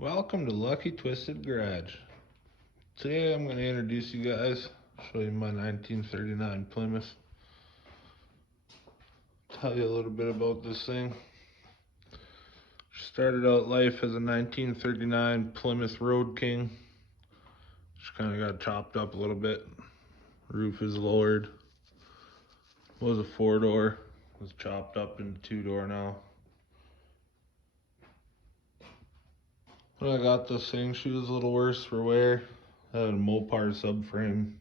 Welcome to Lucky Twisted Garage. Today I'm going to introduce you guys, show you my 1939 Plymouth, tell you a little bit about this thing. Started out life as a 1939 Plymouth Road King. Just kind of got chopped up a little bit. Roof is lowered. Was a 4-door. Was chopped up into 2-door now. When I got this thing, she was a little worse for wear. I had a Mopar subframe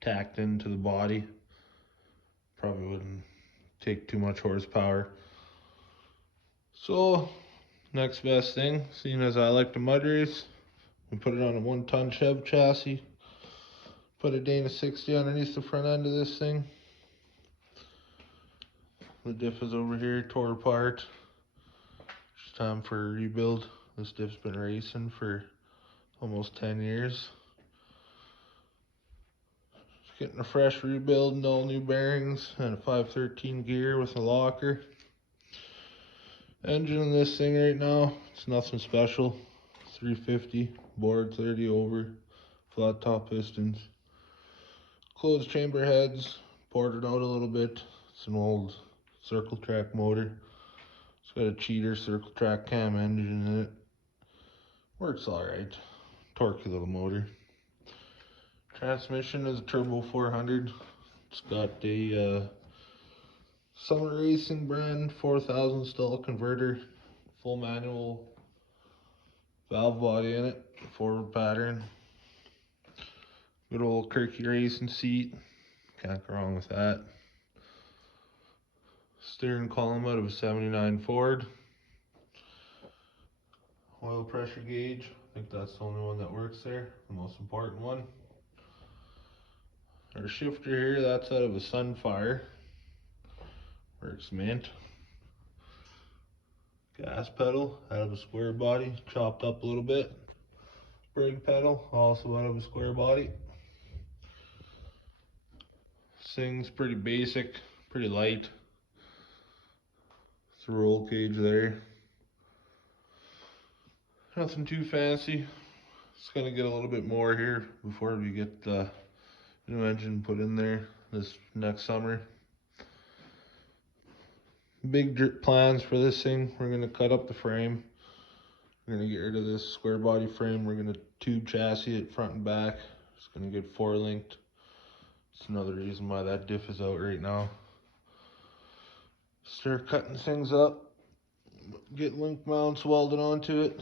tacked into the body. Probably wouldn't take too much horsepower. So, next best thing, seeing as I like to mud race, we put it on a 1-ton Chev chassis. Put a Dana 60 underneath the front end of this thing. The diff is over here, tore apart. It's time for a rebuild. This diff's been racing for almost 10 years. Just getting a fresh rebuild and all new bearings and a 513 gear with a locker. Engine in this thing right now, it's nothing special. 350, bored 30 over, flat top pistons. Closed chamber heads, ported out a little bit. It's an old circle track motor. It's got a cheater circle track cam engine in it. Works alright. Torquey little motor. Transmission is a turbo 400. It's got a Summer Racing brand 4000 stall converter. Full manual valve body in it. Forward pattern. Good old Kirky racing seat. Can't go wrong with that. Steering column out of a 79 Ford. Oil pressure gauge. I think that's the only one that works there. The most important one. Our shifter here, that's out of a Sunfire. Works mint. Gas pedal out of a square body, chopped up a little bit. Brake pedal, also out of a square body. This thing's pretty basic, pretty light. It's a roll cage there. Nothing too fancy. It's gonna get a little bit more here before we get the new engine put in there this next summer. Big plans for this thing. We're gonna cut up the frame. We're gonna get rid of this square body frame. We're gonna tube chassis it front and back. It's gonna get 4-linked. It's another reason why that diff is out right now. Start cutting things up. Get link mounts welded onto it.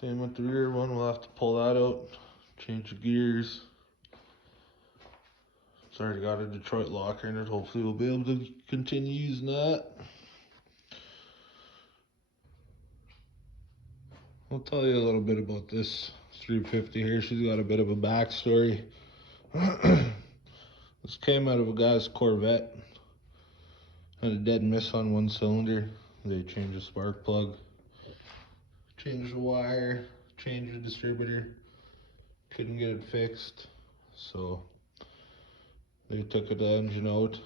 Same with the rear one. We'll have to pull that out. Change the gears. It's already got a Detroit locker in it. Hopefully we'll be able to continue using that. I'll tell you a little bit about this 350 here. She's got a bit of a backstory. This came out of a guy's Corvette. Had a dead miss on one cylinder. They changed the spark plug, changed the wire, changed the distributor. Couldn't get it fixed, so they took the engine out,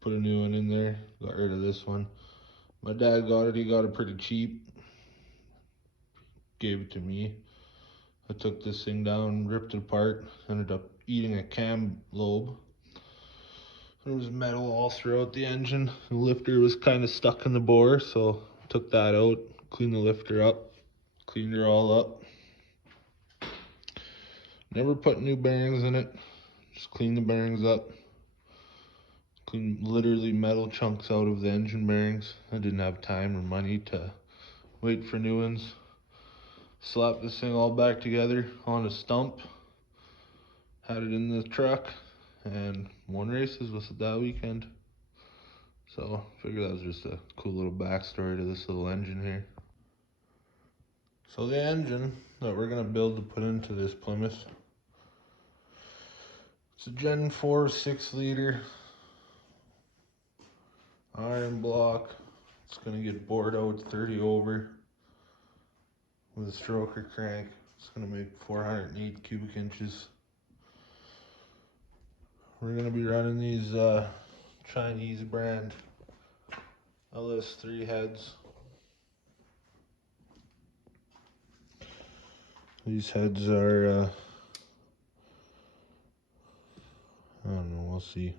put a new one in there, got rid of this one. My dad got it. He got it pretty cheap. Gave it to me. I took this thing down, ripped it apart, ended up eating a cam lobe. There was metal all throughout the engine. The lifter was kind of stuck in the bore, so took that out, cleaned the lifter up, cleaned her all up. Never put new bearings in it, just cleaned the bearings up. Cleaned literally metal chunks out of the engine bearings. I didn't have time or money to wait for new ones. Slapped this thing all back together on a stump. Had it in the truck and won races with it that weekend. So I figured that was just a cool little backstory to this little engine here. So the engine that we're gonna build to put into this Plymouth, it's a Gen 4 6-liter iron block. It's gonna get bored out 30 over with a stroker crank. It's gonna make 408 cubic inches. We're gonna be running these Chinese brand LS3 heads. These heads are, I don't know, we'll see.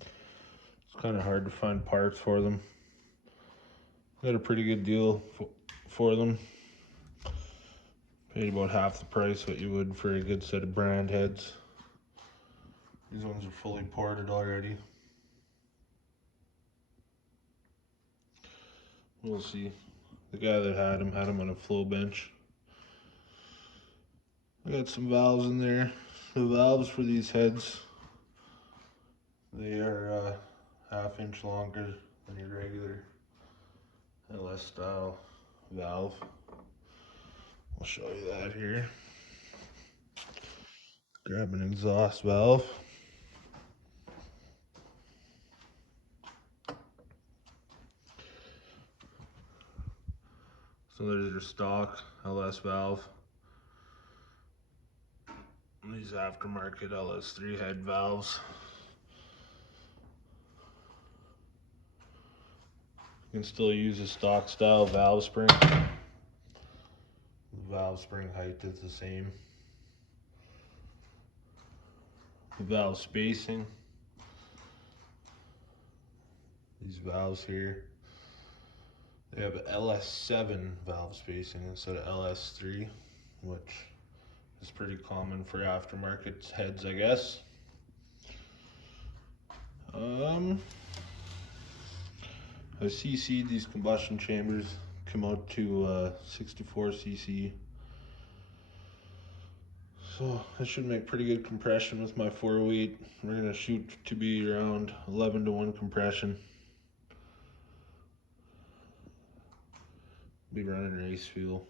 It's kind of hard to find parts for them. Got a pretty good deal for them. Paid about half the price what you would for a good set of brand heads. These ones are fully ported already. We'll see. The guy that had them on a flow bench. I got some valves in there. The valves for these heads, they are half-inch longer than your regular LS style valve. I'll show you that here. Grab an exhaust valve. So there's your stock LS valve. And these aftermarket LS3 head valves. You can still use a stock style valve spring. The valve spring height is the same. The valve spacing. These valves here, they have LS7 valve spacing instead of LS3, which is pretty common for aftermarket heads, I guess. I cc'd these combustion chambers, come out to 64 cc. So that should make pretty good compression with my 408. We're gonna shoot to be around 11-to-1 compression. Be running race fuel.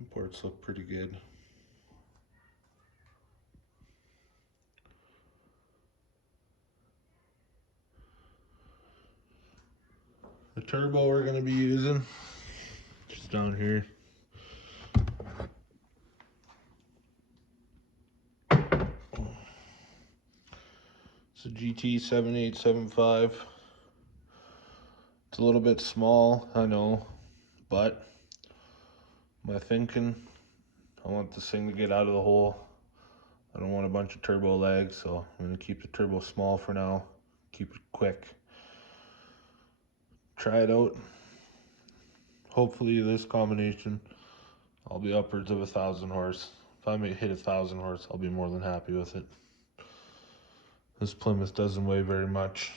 The ports look pretty good. The turbo we're gonna be using, just down here. It's a GT 7875. It's a little bit small, I know, but my thinking, I want this thing to get out of the hole. I don't want a bunch of turbo lag, so I'm gonna keep the turbo small for now. Keep it quick. Try it out. Hopefully this combination, I'll be upwards of 1,000 horse. If I may hit 1,000 horse, I'll be more than happy with it. This Plymouth doesn't weigh very much.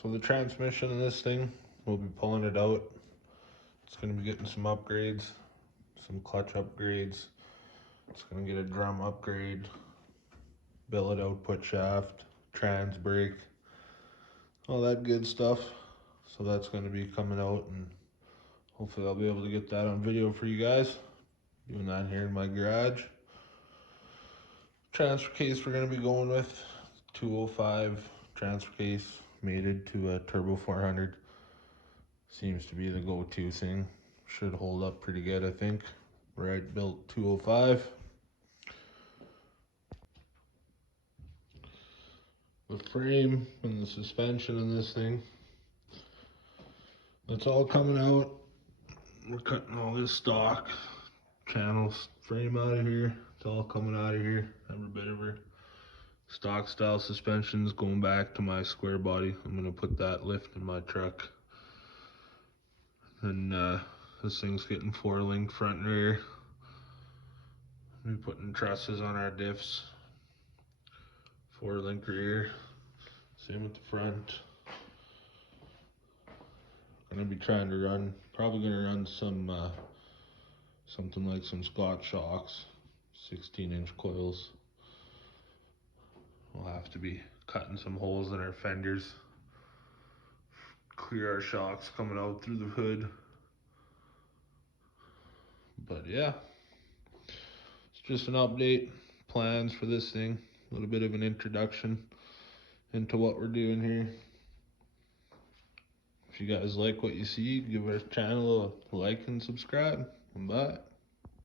So the transmission in this thing, we'll be pulling it out. It's gonna be getting some upgrades, some clutch upgrades. It's gonna get a drum upgrade, billet output shaft, trans brake, all that good stuff. So that's gonna be coming out, and hopefully I'll be able to get that on video for you guys. Doing that here in my garage. Transfer case we're gonna be going with 205 transfer case, mated to a turbo 400. Seems to be the go-to thing. Should hold up pretty good, I think. Right built 205. The frame and the suspension in this thing, it's all coming out. We're cutting all this stock channels frame out of here. It's all coming out of here. Every bit of her. Stock style suspensions going back to my square body. I'm gonna put that lift in my truck. And this thing's getting 4-link front and rear. We're putting trusses on our diffs. 4-link rear. Same with the front. Gonna be trying to run, probably gonna run some something like some Scott shocks, 16-inch coils. We'll have to be cutting some holes in our fenders, clear our shocks coming out through the hood. But yeah, it's just an update, plans for this thing, a little bit of an introduction into what we're doing here. If you guys like what you see, give our channel a like and subscribe. And bye.